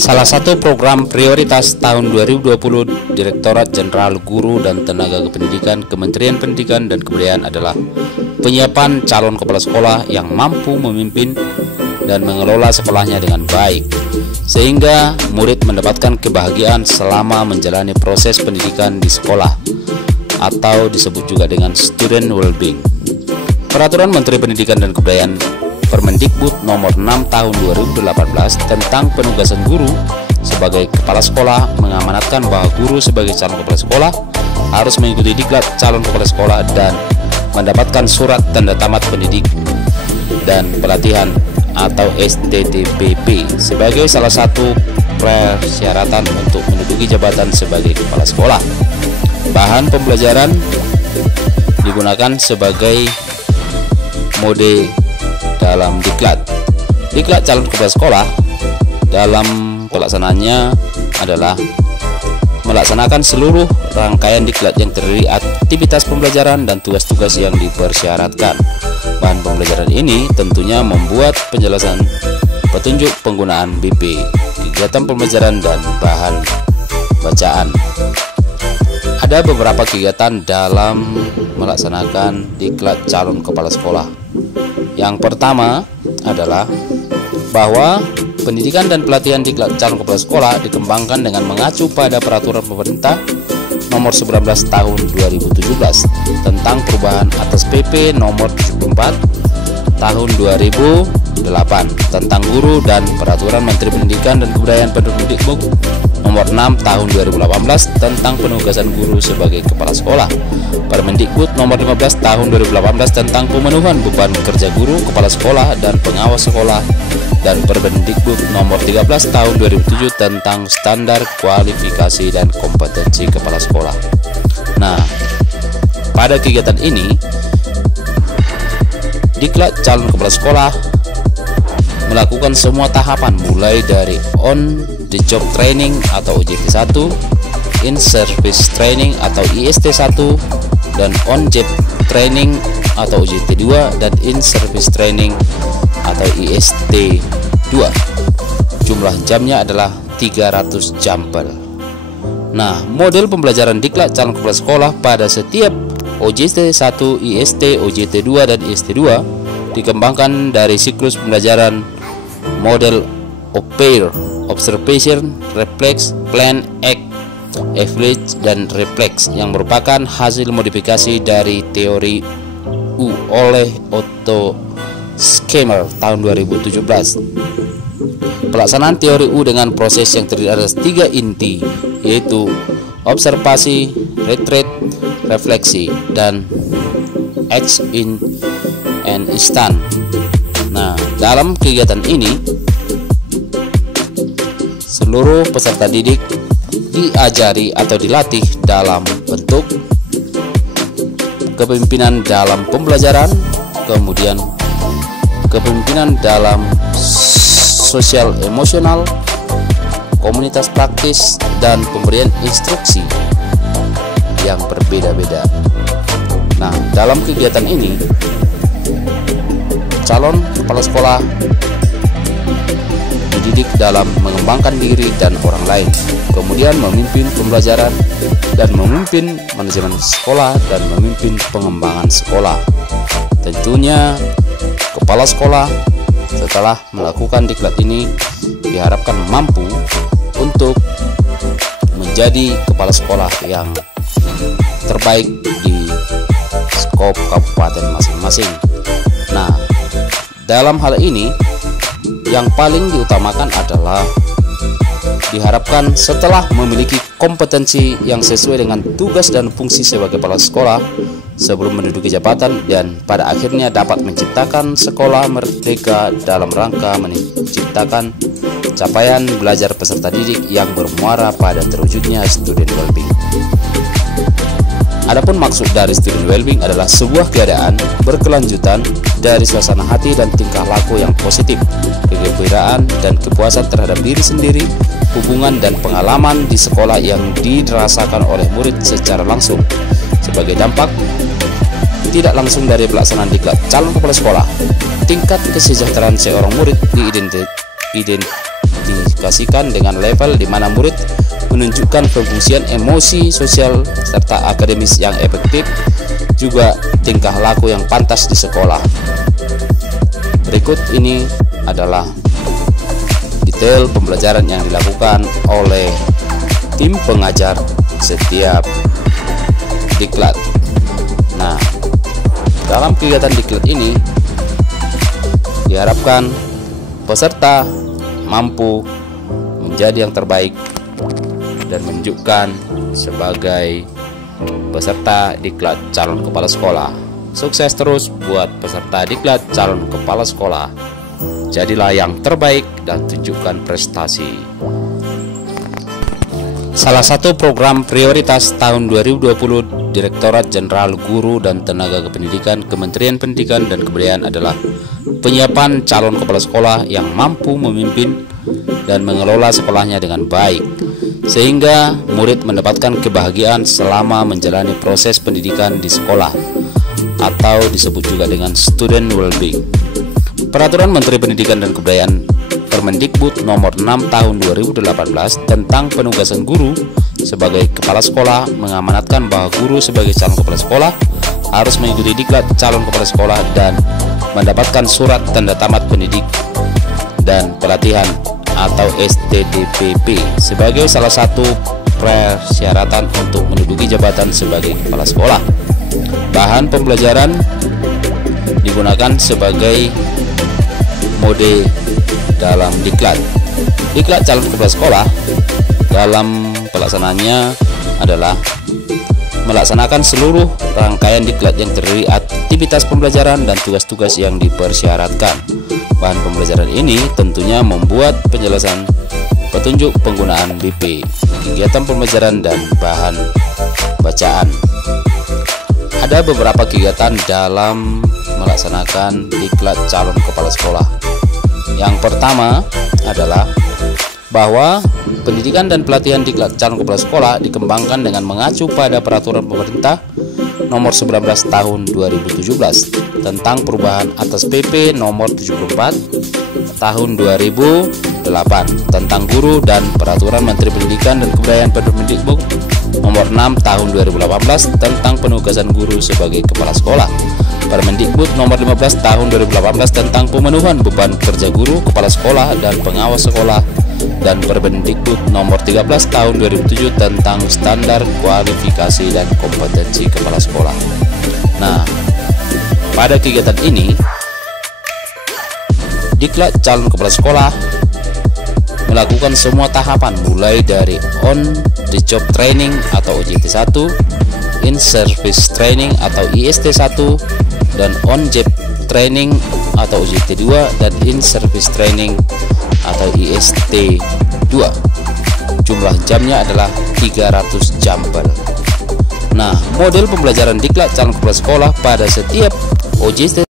Salah satu program prioritas tahun 2020 Direktorat Jenderal Guru dan Tenaga Kependidikan Kementerian Pendidikan dan Kebudayaan adalah penyiapan calon kepala sekolah yang mampu memimpin dan mengelola sekolahnya dengan baik, sehingga murid mendapatkan kebahagiaan selama menjalani proses pendidikan di sekolah, atau disebut juga dengan student well-being. Peraturan Menteri Pendidikan dan Kebudayaan Permendikbud nomor 6 tahun 2018 tentang penugasan guru sebagai kepala sekolah mengamanatkan bahwa guru sebagai calon kepala sekolah harus mengikuti diklat calon kepala sekolah dan mendapatkan surat tanda tamat pendidik dan pelatihan atau STTPP sebagai salah satu persyaratan untuk menduduki jabatan sebagai kepala sekolah. Bahan pembelajaran digunakan sebagai mode dalam diklat. Diklat calon kepala sekolah dalam pelaksanaannya adalah melaksanakan seluruh rangkaian diklat yang terdiri aktivitas pembelajaran dan tugas-tugas yang dipersyaratkan. Bahan pembelajaran ini tentunya membuat penjelasan petunjuk penggunaan BP, kegiatan pembelajaran dan bahan bacaan. Ada beberapa kegiatan dalam melaksanakan diklat calon kepala sekolah. Yang pertama adalah bahwa pendidikan dan pelatihan diklat calon kepala sekolah dikembangkan dengan mengacu pada peraturan pemerintah nomor 19 tahun 2017 tentang perubahan atas PP nomor 74 tahun 2008 tentang guru dan peraturan Menteri Pendidikan dan Kebudayaan Permendikbud nomor 6 tahun 2018 tentang penugasan guru sebagai kepala sekolah, Permendikbud nomor 15 tahun 2018 tentang pemenuhan beban kerja guru, kepala sekolah dan pengawas sekolah, dan Permendikbud nomor 13 tahun 2007 tentang standar kualifikasi dan kompetensi kepala sekolah. Nah, pada kegiatan ini diklat calon kepala sekolah melakukan semua tahapan mulai dari on the job training atau OJT 1, in service training atau IST 1, dan on job training atau OJT 2 dan in service training atau IST 2. Jumlah jamnya adalah 300 jam per. Nah, model pembelajaran diklat calon kepala sekolah pada setiap OJT 1, IST, OJT 2 dan IST 2 dikembangkan dari siklus pembelajaran model OPAIR, observation, reflex, plan, act, evaluate, dan reflex, yang merupakan hasil modifikasi dari teori U oleh Otto Scharmer tahun 2017. Pelaksanaan teori U dengan proses yang terdiri atas 3 inti, yaitu observasi, retreat, refleksi, dan act in an instant. Nah, dalam kegiatan ini seluruh peserta didik diajari atau dilatih dalam bentuk kepemimpinan dalam pembelajaran, kemudian kepemimpinan dalam sosial emosional, komunitas praktis, dan pemberian instruksi yang berbeda-beda. Nah, dalam kegiatan ini calon kepala sekolah dididik dalam mengembangkan diri dan orang lain, kemudian memimpin pembelajaran dan memimpin manajemen sekolah dan memimpin pengembangan sekolah. Tentunya kepala sekolah setelah melakukan diklat ini diharapkan mampu untuk menjadi kepala sekolah yang terbaik di skop kabupaten masing-masing. Nah, dalam hal ini yang paling diutamakan adalah diharapkan setelah memiliki kompetensi yang sesuai dengan tugas dan fungsi sebagai kepala sekolah sebelum menduduki jabatan, dan pada akhirnya dapat menciptakan sekolah merdeka dalam rangka menciptakan capaian belajar peserta didik yang bermuara pada terwujudnya student well-being. Adapun maksud dari student well-being adalah sebuah keadaan berkelanjutan dari suasana hati dan tingkah laku yang positif, kegembiraan dan kepuasan terhadap diri sendiri, hubungan dan pengalaman di sekolah yang dirasakan oleh murid secara langsung. Sebagai dampak tidak langsung dari pelaksanaan diklat calon kepala sekolah, tingkat kesejahteraan seorang murid diidentifikasi diaplikasikan dengan level di mana murid menunjukkan pembuktian emosi, sosial, serta akademis yang efektif, juga tingkah laku yang pantas di sekolah. Berikut ini adalah detail pembelajaran yang dilakukan oleh tim pengajar setiap diklat. Nah, dalam kegiatan diklat ini diharapkan peserta mampu menjadi yang terbaik dan menunjukkan sebagai peserta diklat calon kepala sekolah. Sukses terus buat peserta diklat calon kepala sekolah. Jadilah yang terbaik dan tunjukkan prestasi. Salah satu program prioritas tahun 2020 Direktorat Jenderal Guru dan Tenaga Kependidikan Kementerian Pendidikan dan Kebudayaan adalah penyiapan calon kepala sekolah yang mampu memimpin dan mengelola sekolahnya dengan baik, sehingga murid mendapatkan kebahagiaan selama menjalani proses pendidikan di sekolah, atau disebut juga dengan student well-being. Peraturan Menteri Pendidikan dan Kebudayaan Permendikbud nomor 6 tahun 2018 tentang penugasan guru sebagai kepala sekolah mengamanatkan bahwa guru sebagai calon kepala sekolah harus mengikuti diklat calon kepala sekolah dan mendapatkan surat tanda tamat pendidik dan pelatihan atau STDPP sebagai salah satu persyaratan untuk menduduki jabatan sebagai kepala sekolah. Bahan pembelajaran digunakan sebagai mode dalam diklat. Diklat calon kepala sekolah dalam pelaksanaannya adalah melaksanakan seluruh rangkaian diklat yang terdiri aktivitas pembelajaran dan tugas-tugas yang dipersyaratkan. Bahan pembelajaran ini tentunya membuat penjelasan petunjuk penggunaan BP, kegiatan pembelajaran, dan bahan bacaan. Ada beberapa kegiatan dalam melaksanakan diklat calon kepala sekolah. Yang pertama adalah bahwa pendidikan dan pelatihan diklat calon kepala sekolah dikembangkan dengan mengacu pada peraturan pemerintah nomor 19 tahun 2017 tentang perubahan atas PP nomor 74 tahun 2008 tentang guru dan peraturan Menteri Pendidikan dan Kebudayaan Permendikbud nomor 6 tahun 2018 tentang penugasan guru sebagai kepala sekolah, Permendikbud nomor 15 tahun 2018 tentang pemenuhan beban kerja guru, kepala sekolah, dan pengawas sekolah, dan Permendikbud nomor 13 tahun 2007 tentang standar kualifikasi dan kompetensi kepala sekolah. Nah, pada kegiatan ini diklat calon kepala sekolah melakukan semua tahapan mulai dari on the job training atau OJT 1, in service training atau IST 1, dan on job training atau OJT 2, dan in service training atau IST 2. Jumlah jamnya adalah 300 jam per. Nah, model pembelajaran diklat calon kepala sekolah pada setiap OJT